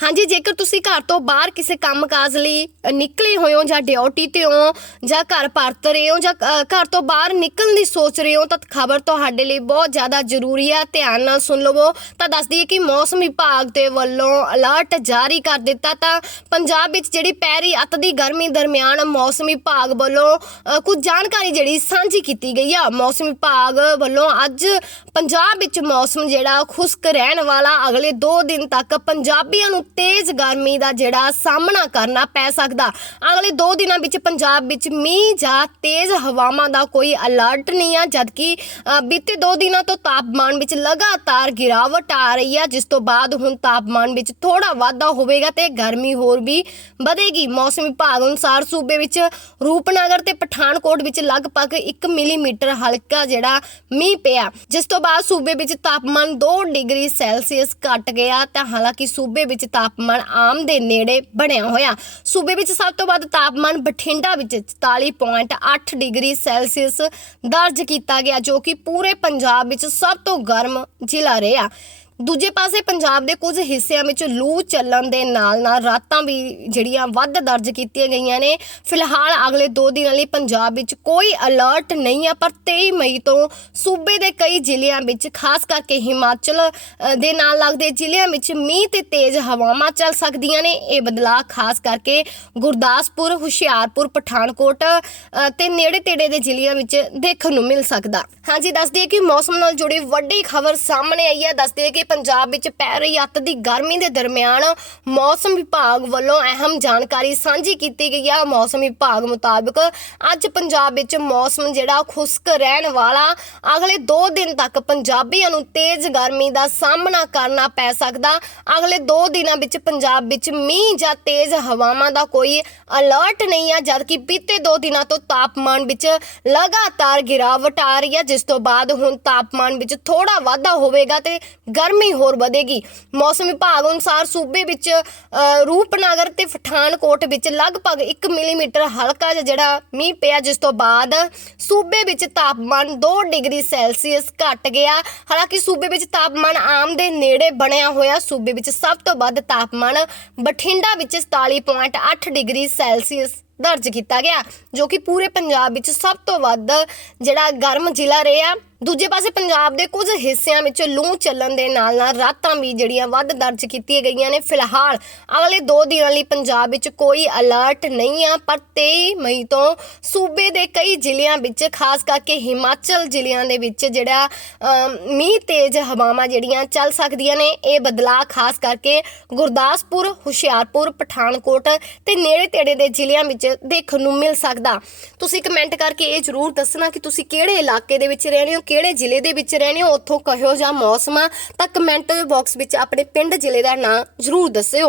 ਹਾਂਜੀ, ਜੇਕਰ ਤੁਸੀਂ ਘਰ ਤੋਂ ਬਾਹਰ ਕਿਸੇ ਕੰਮਕਾਜ ਲਈ ਨਿਕਲੇ ਹੋਏ ਹੋ ਜਾਂ ਡਿਊਟੀ ਤੇ ਹੋ ਜਾਂ ਘਰ ਪਰਤ ਰਹੇ ਹੋ ਜਾਂ ਘਰ ਤੋਂ ਬਾਹਰ ਨਿਕਲਣ ਦੀ ਸੋਚ ਰਹੇ ਹੋ, ਤਾਂ ਖਬਰ ਤੁਹਾਡੇ ਲਈ ਬਹੁਤ ਜ਼ਿਆਦਾ ਜ਼ਰੂਰੀ ਹੈ ਧਿਆਨ ਨਾਲ ਸੁਣ ਲਵੋ। ਤਾਂ ਦੱਸ ਦਈਏ ਕਿ ਮੌਸਮ ਵਿਭਾਗ ਦੇ ਵੱਲੋਂ ਅਲਰਟ ਜਾਰੀ ਕਰ ਦਿੱਤਾ ਤਾਂ ਪੰਜਾਬ ਵਿੱਚ ਜਿਹੜੀ ਪੈਰੀ ਅੱਤ ਦੀ ਗਰਮੀ ਦਰਮਿਆਨ ਮੌਸਮ ਵਿਭਾਗ ਵੱਲੋਂ ਕੁਝ ਜਾਣਕਾਰੀ ਜਿਹੜੀ ਸਾਂਝੀ ਕੀਤੀ ਗਈ ਆ। ਮੌਸਮ ਵਿਭਾਗ ਵੱਲੋਂ ਅੱਜ ਪੰਜਾਬ ਵਿੱਚ ਮੌਸਮ ਜਿਹੜਾ ਖੁਸ਼ਕ ਰਹਿਣ ਵਾਲਾ ਅਗਲੇ 2 ਦਿਨ ਤੱਕ ਪੰਜਾਬੀਆਂ ਨੂੰ ਤੇਜ਼ ਗਰਮੀ ਦਾ ਜਿਹੜਾ ਸਾਹਮਣਾ ਕਰਨਾ ਪੈ ਸਕਦਾ। ਅਗਲੇ 2 ਦਿਨਾਂ ਵਿੱਚ ਪੰਜਾਬ ਵਿੱਚ ਮੀਂਹ ਜਾਂ ਤੇਜ਼ ਹਵਾਵਾਂ ਦਾ ਕੋਈ ਅਲਰਟ ਨਹੀਂ ਆ, ਜਦਕਿ ਬੀਤੇ 2 ਦਿਨਾਂ ਤੋਂ ਤਾਪਮਾਨ ਵਿੱਚ ਲਗਾਤਾਰ ਗਿਰਾਵਟ ਆ ਰਹੀ ਆ, ਜਿਸ ਤੋਂ ਬਾਅਦ ਹੁਣ ਤਾਪਮਾਨ ਵਿੱਚ ਥੋੜਾ ਵਾਧਾ ਹੋਵੇਗਾ ਤੇ ਗਰਮੀ ਹੋਰ ਵੀ ਵਧੇਗੀ। ਮੌਸਮ ਵਿਭਾਗ ਅਨੁਸਾਰ ਸੂਬੇ ਵਿੱਚ ਰੂਪਨਗਰ ਤੇ ਪਠਾਨਕੋਟ ਵਿੱਚ ਲਗਭਗ 1 ਮਿਲੀਮੀਟਰ ਹਲਕਾ ਜਿਹੜਾ ਮੀਂਹ ਪਿਆ। ਜਿਸ ਤੋਂ ਬਾਅਦ ਸੂਬੇ ਵਿੱਚ ਤਾਪਮਾਨ 2 ਡਿਗਰੀ ਸੈਲਸੀਅਸ ਘਟ ਗਿਆ, ਤਾਂ ਹਾਲਾਂਕਿ ਸੂਬੇ ਵਿੱਚ ਤਾਪਮਾਨ ਆਮ ਦੇ ਨੇੜੇ ਬਣਿਆ ਹੋਇਆ। ਸੂਬੇ ਵਿੱਚ ਸਭ ਤੋਂ ਵੱਧ ਤਾਪਮਾਨ ਬਠਿੰਡਾ ਵਿੱਚ 44.8 ਡਿਗਰੀ ਸੈਲਸੀਅਸ ਦਰਜ ਕੀਤਾ ਗਿਆ, ਜੋ ਕਿ ਪੂਰੇ ਪੰਜਾਬ ਵਿੱਚ ਸਭ ਤੋਂ ਗਰਮ ਜ਼ਿਲ੍ਹਾ ਰਿਹਾ। ਦੂਜੇ ਪਾਸੇ ਪੰਜਾਬ ਦੇ ਕੁਝ ਹਿੱਸਿਆਂ ਵਿੱਚ ਲੂ ਚੱਲਣ ਦੇ ਨਾਲ ਨਾਲ ਰਾਤਾਂ ਵੀ ਜਿਹੜੀਆਂ ਵੱਧ ਦਰਜ ਕੀਤੀਆਂ ਗਈਆਂ ਨੇ। ਫਿਲਹਾਲ ਅਗਲੇ 2 ਦਿਨਾਂ ਲਈ ਪੰਜਾਬ ਵਿੱਚ ਕੋਈ ਅਲਰਟ ਨਹੀਂ ਆ ਪਰ 23 ਮਈ ਤੋਂ ਸੂਬੇ ਦੇ ਕਈ ਜ਼ਿਲ੍ਹਿਆਂ ਵਿੱਚ ਖਾਸ ਕਰਕੇ ਹਿਮਾਚਲ ਦੇ ਨਾਲ ਲੱਗਦੇ ਜ਼ਿਲ੍ਹਿਆਂ ਵਿੱਚ ਮੀਂਹ ਤੇ ਤੇਜ਼ ਹਵਾਵਾਂ ਚੱਲ ਸਕਦੀਆਂ ਨੇ। ਇਹ ਬਦਲਾਅ ਖਾਸ ਕਰਕੇ ਗੁਰਦਾਸਪੁਰ ਹੁਸ਼ਿਆਰਪੁਰ ਪਠਾਨਕੋਟ ਅ, ਤੇ ਨੇੜੇ ਤੇੜੇ ਦੇ ਜ਼ਿਲ੍ਹਿਆਂ ਵਿੱਚ ਦੇਖਣ ਨੂੰ ਮਿਲ ਸਕਦਾ। ਹਾਂਜੀ ਦੱਸ ਕਿ ਮੌਸਮ ਨਾਲ ਜੁੜੀ ਵੱਡੀ ਖਬਰ ਸਾਹਮਣੇ ਆਈ ਹੈ। ਦੱਸ ਕਿ ਪੰਜਾਬ ਵਿੱਚ ਪੈ ਰਹੀ ਅੱਤ ਦੀ ਗਰਮੀ ਦੇ ਦਰਮਿਆਨ ਮੌਸਮ ਵਿਭਾਗ ਵੱਲੋਂ ਅਹਿਮ ਜਾਣਕਾਰੀ ਸਾਂਝੀ ਕੀਤੀ ਗਈ ਹੈ ਮੌਸਮ ਵਿਭਾਗ ਮੁਤਾਬਕ ਅੱਜ ਪੰਜਾਬ ਵਿੱਚ ਮੌਸਮ ਜਿਹੜਾ ਖੁਸ਼ਕ ਰਹਿਣ ਵਾਲਾ ਅਗਲੇ 2 ਦਿਨ ਤੱਕ ਪੰਜਾਬੀਆਂ ਨੂੰ ਤੇਜ਼ ਗਰਮੀ ਦਾ ਸਾਹਮਣਾ ਕਰਨਾ ਪੈ ਸਕਦਾ। ਅਗਲੇ 2 ਦਿਨਾਂ ਵਿੱਚ ਪੰਜਾਬ ਵਿੱਚ ਮੀਂਹ ਜਾਂ ਤੇਜ਼ ਹਵਾਵਾਂ ਦਾ ਕੋਈ ਅਲਰਟ ਨਹੀਂ ਹੈ ਜਦਕਿ ਬੀਤੇ 2 ਦਿਨਾਂ ਤੋਂ ਤਾਪਮਾਨ ਵਿੱਚ ਲਗਾਤਾਰ ਗਿਰਾਵਟ ਆ ਰਹੀ ਹੈ ਜਿਸ ਤੋਂ ਬਾਅਦ ਹੁਣ ਤਾਪਮਾਨ ਵਿੱਚ ਥੋੜਾ ਵਾਧਾ ਹੋਵੇਗਾ ਤੇ ਗਰਮੀ ਹੋਰ ਵਧੇਗੀ। ਮੌਸਮ ਵਿਭਾਗ ਅਨੁਸਾਰ ਸੂਬੇ ਵਿੱਚ ਰੂਪਨਗਰ ਤੇ ਪਠਾਨਕੋਟ ਵਿੱਚ ਲਗਭਗ 1 ਮਿਲੀਮੀਟਰ ਹਲਕਾ ਜਿਹੜਾ ਮੀਂਹ ਪਿਆ, ਜਿਸ ਤੋਂ ਬਾਅਦ ਸੂਬੇ ਵਿੱਚ ਤਾਪਮਾਨ 2 ਡਿਗਰੀ ਸੈਲਸੀਅਸ ਘਟ ਗਿਆ। ਹਾਲਾਂਕਿ ਸੂਬੇ ਵਿੱਚ ਤਾਪਮਾਨ ਆਮ ਦੇ ਨੇੜੇ ਬਣਿਆ ਹੋਇਆ। ਸੂਬੇ ਵਿੱਚ ਸਭ ਤੋਂ ਵੱਧ ਤਾਪਮਾਨ ਬਠਿੰਡਾ ਵਿੱਚ 47.8 ਡਿਗਰੀ ਸੈਲਸੀਅਸ ਦਰਜ ਕੀਤਾ ਗਿਆ, ਜੋ ਕਿ ਪੂਰੇ ਪੰਜਾਬ ਵਿੱਚ ਸਭ ਤੋਂ ਵੱਧ ਜਿਹੜਾ ਗਰਮ ਜ਼ਿਲ੍ਹਾ ਰਿਹਾ। ਦੂਜੇ ਪਾਸੇ ਪੰਜਾਬ ਦੇ ਕੁਝ ਹਿੱਸਿਆਂ ਵਿੱਚ ਲੂ ਚੱਲਣ ਦੇ ਨਾਲ ਨਾਲ ਰਾਤਾਂ ਵੀ ਜਿਹੜੀਆਂ ਵੱਧ ਦਰਜ ਕੀਤੀਆਂ ਗਈਆਂ ਨੇ। ਫਿਲਹਾਲ ਅਗਲੇ 2 ਦਿਨਾਂ ਲਈ ਪੰਜਾਬ ਵਿੱਚ ਕੋਈ ਅਲਰਟ ਨਹੀਂ ਆ, ਪਰ 23 ਮਈ ਤੋਂ ਸੂਬੇ ਦੇ ਕਈ ਜ਼ਿਲ੍ਹਿਆਂ ਵਿੱਚ, ਖਾਸ ਕਰਕੇ ਹਿਮਾਚਲ ਜ਼ਿਲ੍ਹਿਆਂ ਦੇ ਵਿੱਚ ਜਿਹੜਾ ਮੀਂਹ ਤੇਜ਼ ਹਵਾਵਾਂ ਜਿਹੜੀਆਂ ਚੱਲ ਸਕਦੀਆਂ ਨੇ, ਇਹ ਬਦਲਾਅ ਖਾਸ ਕਰਕੇ ਗੁਰਦਾਸਪੁਰ, ਹੁਸ਼ਿਆਰਪੁਰ, ਪਠਾਨਕੋਟ ਤੇ ਨੇੜੇ ਤੇੜੇ ਦੇ ਜ਼ਿਲ੍ਹਿਆਂ ਵਿੱਚ ਦੇਖਣ ਨੂੰ ਮਿਲ ਸਕਦਾ। ਤੁਸੀਂ ਕਮੈਂਟ ਕਰਕੇ ਇਹ ਜ਼ਰੂਰ ਦੱਸਣਾ ਕਿ ਤੁਸੀਂ ਕਿਹੜੇ ਇਲਾਕੇ ਦੇ ਵਿੱਚ ਰਹਿੰਦੇ ਹੋ ਕਿਹੜੇ ਜ਼ਿਲ੍ਹੇ ਦੇ ਵਿੱਚ ਰਹਿੰਦੇ ਹੋ, ਉੱਥੋਂ ਕਹੋ ਜਾਂ ਮੌਸਮ ਆ, ਤਾਂ ਕਮੈਂਟ ਬਾਕਸ ਵਿੱਚ ਆਪਣੇ ਪਿੰਡ ਜ਼ਿਲ੍ਹੇ ਦਾ ਨਾਂ ਜ਼ਰੂਰ ਦੱਸਿਓ।